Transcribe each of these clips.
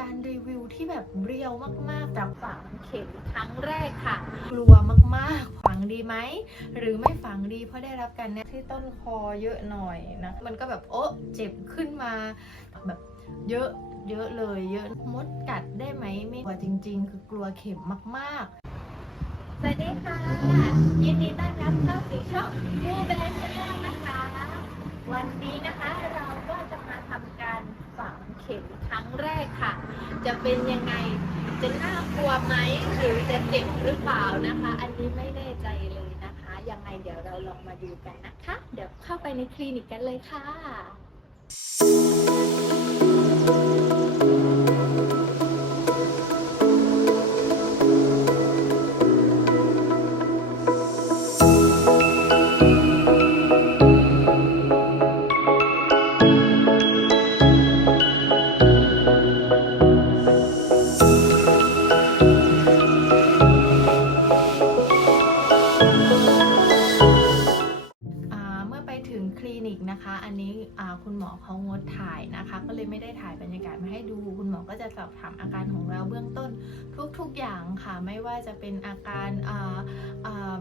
การรีวิวที่แบบเรียวมากๆจากฝังเข็มครั้งแรกค่ะ กลัวมากๆ ฝังดีไหม หรือไม่ฝังดีเพราะได้รับการแนะที่ต้นคอเยอะหน่อยนะ มันก็แบบโอ๊ะเจ็บขึ้นมาแบบเยอะเยอะเลย เยอะมดกัดได้ไหมไม่กลัวจริง ๆ คือกลัวเข็มมากๆสวัสดีค่ะ ยินดีต้อนรับเข้าสู่ช่องมูแบนชาแนลนะคะ วันนี้นะคะเราก็จะมาทำ ข็มครั้งแรกค่ะ จะเป็นยังไงจะน่ากลัวไหมหรือจะเจ็บหรือเปล่านะคะ อันนี้ไม่แน่ใจเลยนะคะ ยังไงเดี๋ยวเราลองมาดูกันนะคะ เดี๋ยวเข้าไปในคลินิกกันเลยค่ะ อก็จะสอบถามอาการของเราเบื้องต้นทุกๆอย่างค่ะ ไม่ว่าจะเป็นอาการอ่าอ่า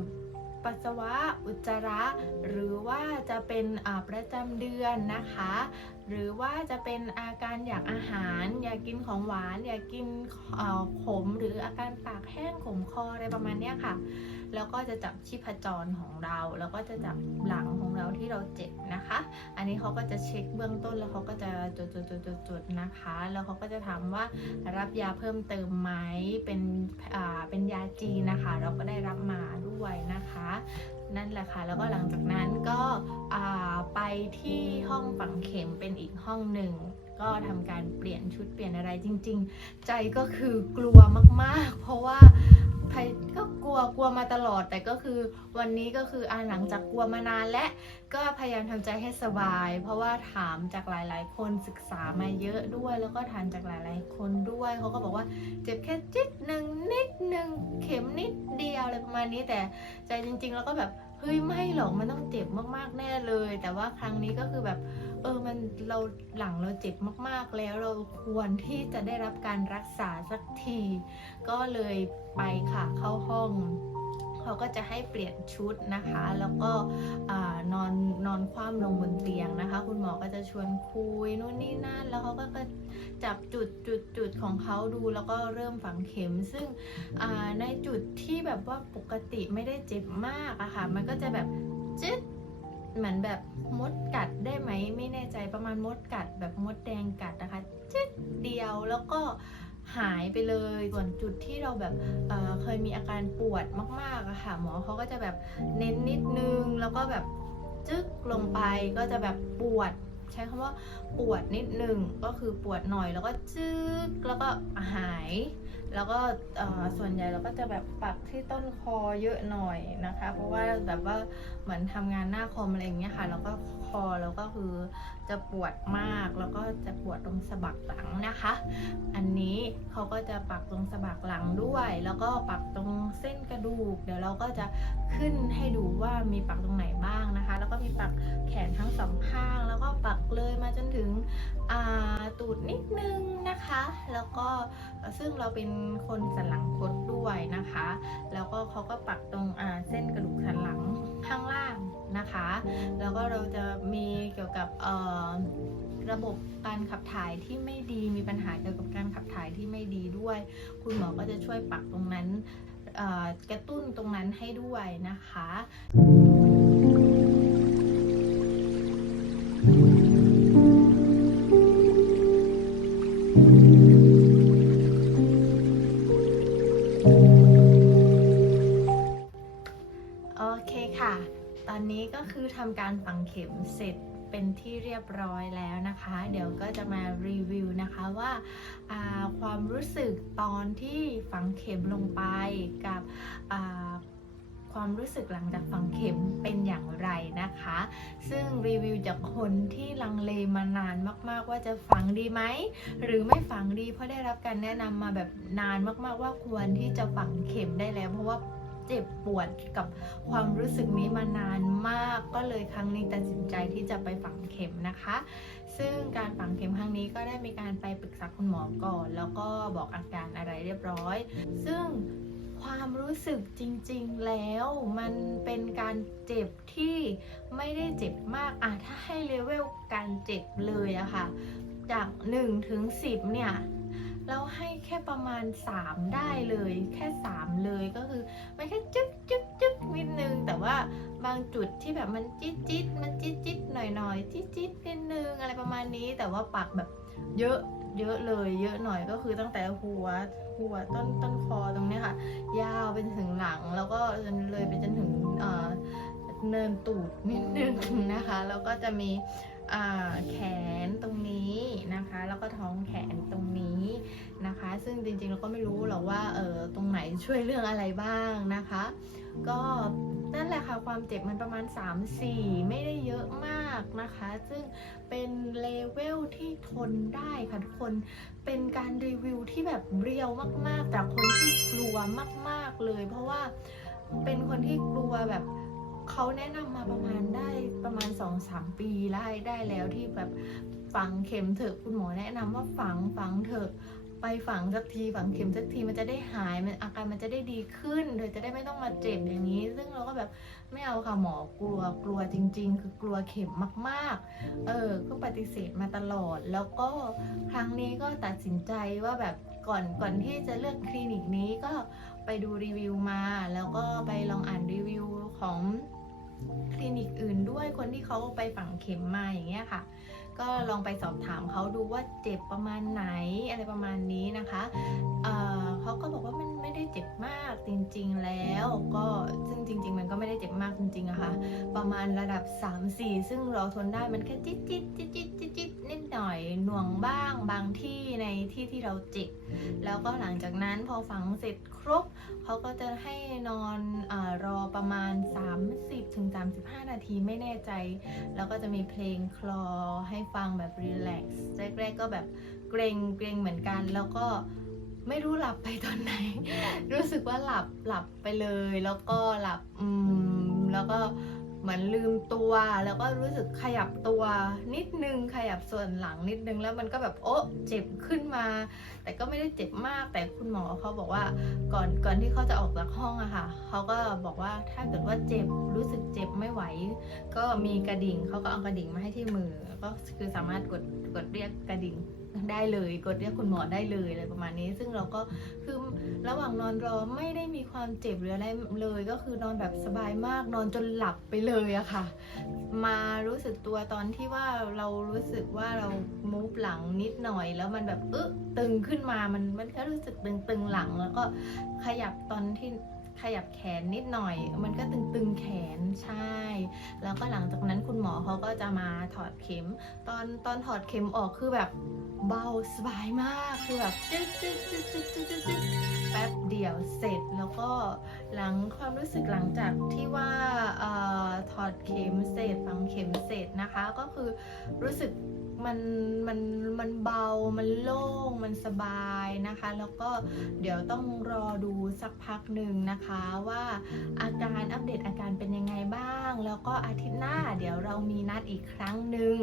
ปัสสาวะอุจจาระ หรือว่าจะเป็นอ่าประจำเดือนนะคะ หรือว่าจะเป็นอาการอยากอาหาร อยากกินของหวาน อยากกินอ่อขมหรืออาการปากแห้งขมคออะไรประมาณนี้ค่ะ แล้วก็จะจับชีพจรของเรา แล้วก็จะจับหลังของเราที่เราเจ็บนะคะ อันนี้เขาก็จะเช็คเบื้องต้นแล้วเขาก็จะจดจดจดจดจดนะคะ แล้วเขาก็จะถามว่ารับยาเพิ่มเติมไหมเป็นอ่าเป็นยาจีนนะคะ เราก็ได้รับมาด้วยนะคะนั่นแหละค่ะ แล้วก็หลังจากนั้นก็ไปที่ห้องฝังเข็มเป็นอีกห้องหนึ่ง ก็ทำการเปลี่ยนชุดเปลี่ยนอะไรจริง ๆ ใจก็คือกลัวมากๆ เพราะว่า ใครก็กลัวกลัวมาตลอด แต่ก็คือวันนี้ก็คืออ่าหลังจากกลัวมานานและก็พยายามทำใจให้สบาย เพราะว่าถามจากหลาย ๆ คนศึกษามาเยอะด้วย แล้วก็ถามจากหลาย ๆ คนด้วยเขาก็บอกว่าเจ็บแค่จิตหนึ่งนิดหนึ่งเข็มนิดเดียวอะไรประมาณนี้แต่ใจจริง ๆ แล้วก็แบบ เฮ้ยไม่หรอกมันต้องเจ็บมากๆแน่เลย แต่ว่าครั้งนี้ก็คือแบบ เออมันเราหลังเราเจ็บมากๆแล้วเราควรที่จะได้รับการรักษาสักที ก็เลยไปค่ะเข้าห้อง เขาก็จะให้เปลี่ยนชุดนะคะ แล้วก็อ่านอนนอนคว่ำลงบนเตียงนะคะ คุณหมอก็จะชวนคุยนู่นนี่นั่น แล้วเขาก็ก็จับจุดจุดจุดของเขาดูแล้วก็เริ่มฝังเข็ม ซึ่งอ่าในจุดที่แบบว่าปกติไม่ได้เจ็บมากอะค่ะ มันก็จะแบบจึ๊ดเหมือนแบบมดกัดได้ไหมไม่แน่ใจประมาณมดกัดแบบมดแดงกัดนะคะจึ๊ดเดียวแล้วก็ หายไปเลย ส่วนจุดที่เราแบบเเคยมีอาการปวดมากๆอะค่ะ หมอเขาก็จะแบบเน้นนิดนึง แล้วก็แบบจึ๊กลงไปก็จะแบบปวด ใช้คำว่าปวดนิดนึงก็คือปวดหน่อยแล้วก็จึ๊กแล้วก็หายแล้วก็ส่วนใหญ่เราก็จะแบบปักที่ต้นคอเยอะหน่อยนะคะ เพราะว่าแบบว่าเหมือนทำงานหน้าคอมอะไรอย่างเงี้ยค่ะ แล้วก็คอแล้วก็คือจะปวดมากแล้วก็จะปวดตรงสะบักหลังนะคะ อันนี้เขาก็จะปักตรงสะบักหลังด้วย แล้วก็ปักตรงเส้นกระดูก เดี๋ยวเราก็จะขึ้นให้ดูว่ามีปักตรงไหนบ้างนะคะ แล้วก็มีปักแขนทั้งสองข้าง แล้วก็ปักเลยมาจนถึงตูดนิดนึงนะคะ แล้วก็ซึ่งเราเป็นคนสันหลังคดด้วยนะคะ แล้วก็เขาก็ปักตรงเส้นกระดูกสันหลังข้างล่างนะคะ แล้วก็เราจะมีเกี่ยวกับระบบการขับถ่ายที่ไม่ดีมีปัญหาเกี่ยวกับการขับถ่ายที่ไม่ดีด้วย คุณหมอก็จะช่วยปักตรงนั้นกระตุ้นตรงนั้นให้ด้วยนะคะ เข็มเสร็จเป็นที่เรียบร้อยแล้วนะคะ เดี๋ยวก็จะมารีวิวนะคะว่าาความรู้สึกตอนที่ฝังเข็มลงไปกับความรู้สึกหลังจากฝังเข็มเป็นอย่างไรนะคะ ซึ่งรีวิวจากคนที่ลังเลมานานมากๆ ว่าจะฝังดีไหม หรือไม่ฝังดีเพราะได้รับการแนะนำมาแบบนานมากๆว่าควรที่จะฝังเข็มได้แล้ว เพราะว่า เจ็บปวดกับความรู้สึกนี้มานานมาก ก็เลยครั้งนี้ตัดสินใจที่จะไปฝังเข็มนะคะ ซึ่งการฝังเข็มครั้งนี้ก็ได้มีการไปปรึกษาคุณหมอก่อน แล้วก็บอกอาการอะไรเรียบร้อย ซึ่งความรู้สึกจริงๆ แล้วมันเป็นการเจ็บที่ไม่ได้เจ็บมากอะถ้าให้เลเวลการเจ็บเลยอะค่ะ จาก 1 ถึง 10 เนี่ย เราให้แค่ประมาณ 3 ได้เลย แค่ 3 เลยก็คือมันแค่จึ๊กจึ๊กจึ๊กนิดนึง แต่ว่าบางจุดที่แบบมันจิ๊ดจิ๊ดมันจิ๊ดจิ๊ดหน่อยหน่อยจิ๊ดจิ๊ดนิดนึงอะไรประมาณนี้ แต่ว่าปากแบบเยอะเยอะเลย เยอะหน่อยก็คือตั้งแต่หัวหัวต้นต้นคอตรงนี้ค่ะ ยาวไปถึงหลังแล้วก็จนเลยไปจนถึงเอ่อเนินตูดนิดนึงนะคะ แล้วก็จะมีแขนตรงนี้นะคะ แล้วก็ท้องแขน ซึ่งจริงๆเราก็ไม่รู้หรอกว่าเออตรงไหนช่วยเรื่องอะไรบ้างนะคะ ก็นั่นแหละค่ะความเจ็บมันประมาณ 3-4 ไม่ได้เยอะมากนะคะ ซึ่งเป็นเลเวลที่ทนได้ค่ะทุกคนเป็นการรีวิวที่แบบเรียวมากๆจากคนที่กลัวมาก ๆเลย เพราะว่าเป็นคนที่กลัวแบบเขาแนะนำมาประมาณได้ประมาณ 2-3 ปีได้ได้แล้วที่แบบฝังเข็มเถอะคุณหมอแนะนำว่าฝังฝังเถอะ ไปฝังสักทีฝังเข็มสักทีมันจะได้หายมันอาการมันจะได้ดีขึ้นโดยจะได้ไม่ต้องมาเจ็บอย่างนี้ ซึ่งเราก็แบบไม่เอาค่ะหมอกลัวกลัวจริง ๆ คือกลัวเข็มมาก ๆ เออก็ปฏิเสธมาตลอด แล้วก็ครั้งนี้ก็ตัดสินใจว่าแบบก่อนก่อนที่จะเลือกคลินิกนี้ก็ไปดูรีวิวมา แล้วก็ไปลองอ่านรีวิวของ คลินิกอื่นด้วยคนที่เขาไปฝังเข็มมาอย่างเงี้ยค่ะ ก็ลองไปสอบถามเขาดูว่าเจ็บประมาณไหนอะไรประมาณนี้นะคะเเขาก็บอกว่ามันไม่ได้เจ็บมากจริงๆแล้ว ก็ซึ่งจริง ๆ มันก็ไม่ได้เจ็บมากจริงๆอะค่ะประมาณระดับ 3-4 ซึ่งเราทนได้มันแค่จิ๊ดจิ๊ดจิ๊ดจิ๊ดจิ๊ดจิ๊ดนิดหน่อยหน่วงบ้าง บางที่ในที่ที่เราจ็บแล้วก็หลังจากนั้นพอฝังเสร็จครบเขาก็จะให้นอนออรอประมาณ 30-35 นาทีไม่แน่ใจ แล้วก็จะมีเพลงคลอให้ฟังแบบรีแลกซ์แรกๆก็แบบเกรงเกรงเหมือนกัน แล้วก็ไม่รู้หลับไปตอนไหน รู้สึกว่าหลับหลับไปเลย แล้วก็หลับอืมแล้วก็ เหมือนลืมตัวแล้วก็รู้สึกขยับตัวนิดนึงขยับส่วนหลังนิดนึงแล้วมันก็แบบโอ๊ะเจ็บขึ้นมา แต่ก็ไม่ได้เจ็บมากแต่คุณหมอเขาบอกว่าก่อนก่อนที่เขาจะออกจากห้องอะค่ะเขาก็บอกว่าถ้าเกิดว่าเจ็บรู้สึกเจ็บไม่ไหว ก็มีกระดิ่งเขาก็เอากระดิ่งมาให้ที่มือ ก็คือสามารถกดกดเรียกกระดิ่งได้เลยกดเรียกคุณหมอได้เลยอะไรประมาณนี้ ซึ่งเราก็คือระหว่างนอนรอไม่ได้มีความเจ็บหรืออะไรเลย ก็คือนอนแบบสบายมากนอนจนหลับไปเลยอะค่ะ มารู้สึกตัวตอนที่ว่าเรารู้สึกว่าเรามูฟหลังนิดหน่อย แล้วมันแบบเออตึงขึ้นมามันมันแค่รู้สึกตึงตึงหลังแล้วก็ขยับตอนที่ ขยับแขนนิดหน่อย มันก็ตึงตึงๆแขนใช่ แล้วก็หลังจากนั้นคุณหมอเขาก็จะมาถอดเข็ม ตอนตอนถอดเข็มออกคือแบบเบาสบายมากคือแบบจึ๊ดจึ๊ดจึ๊ดจึ๊ดจึ๊ดจึ๊ดจึ๊ดแป๊บเดียวเสร็จแล้วก็หลังความรู้สึกหลังจากที่ว่าเอ่อถอดเข็มเสร็จฝังเข็มเสร็จนะคะ ก็คือรู้สึก มันมันมันเบา มันโล่ง มันสบายนะคะ แล้วก็เดี๋ยวต้องรอดูสักพักหนึ่งนะคะว่าอาการอัปเดตอาการเป็นยังไงบ้าง แล้วก็อาทิตย์หน้าเดี๋ยวเรามีนัดอีกครั้งหนึ่ง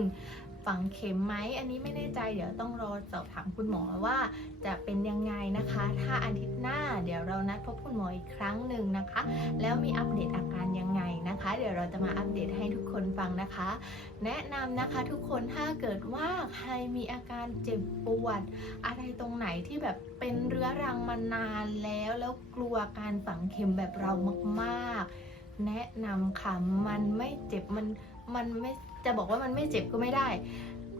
ฝังเข็มไหมอันนี้ไม่แน่ใจเดี๋ยวต้องรอสอบถามคุณหมอว่า จะเป็นยังไงนะคะ ถ้าอาทิตย์หน้าเดี๋ยวเรานัดพบคุณหมออีกครั้งหนึ่งนะคะ แล้วมีอัปเดตอาการยังไงนะคะ เดี๋ยวเราจะมาอัปเดตให้ทุกคนฟังนะคะ แนะนำนะคะทุกคนถ้าเกิดว่าใครมีอาการเจ็บปวด อะไรตรงไหนที่แบบเป็นเรื้อรังมานานแล้วแล้วกลัวการฝังเข็มแบบเรามากๆ แนะนำค่ะมันไม่เจ็บมันมันไม่ จะบอกว่ามันไม่เจ็บก็ไม่ได้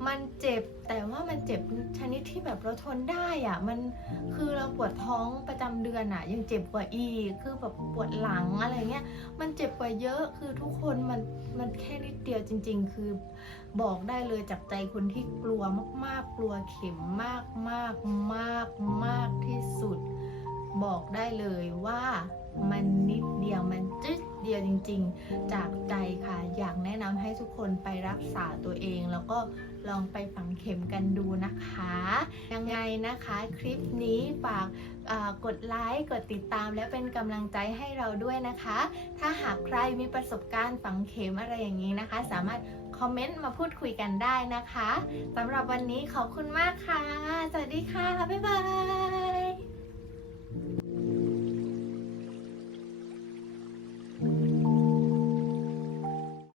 มันเจ็บแต่ว่ามันเจ็บชนิดที่แบบเราทนได้อะมันคือเราปวดท้องประจำเดือนอะยังเจ็บกว่าอีกคือแบบปวดหลังอะไรเงี้ย มันเจ็บกว่าเยอะคือทุกคนมันมันแค่นิดเดียวจริง ๆ คือบอกได้เลยจากใจคนที่กลัวมาก ๆ กลัวเข็มมากมากมากมากที่สุด บอกได้เลยว่ามันนิดเดียวมันจึ๊ด เดียวจริง ๆ จากใจค่ะ อยากแนะนำให้ทุกคนไปรักษาตัวเอง แล้วก็ลองไปฝังเข็มกันดูนะคะ ยังไงนะคะคลิปนี้ฝากกดไลค์ กดติดตาม และเป็นกำลังใจให้เราด้วยนะคะ ถ้าหากใครมีประสบการณ์ฝังเข็มอะไรอย่างนี้นะคะ สามารถคอมเมนต์มาพูดคุยกันได้นะคะสำหรับวันนี้ขอบคุณมากค่ะ สวัสดีค่ะ บ๊ายบาย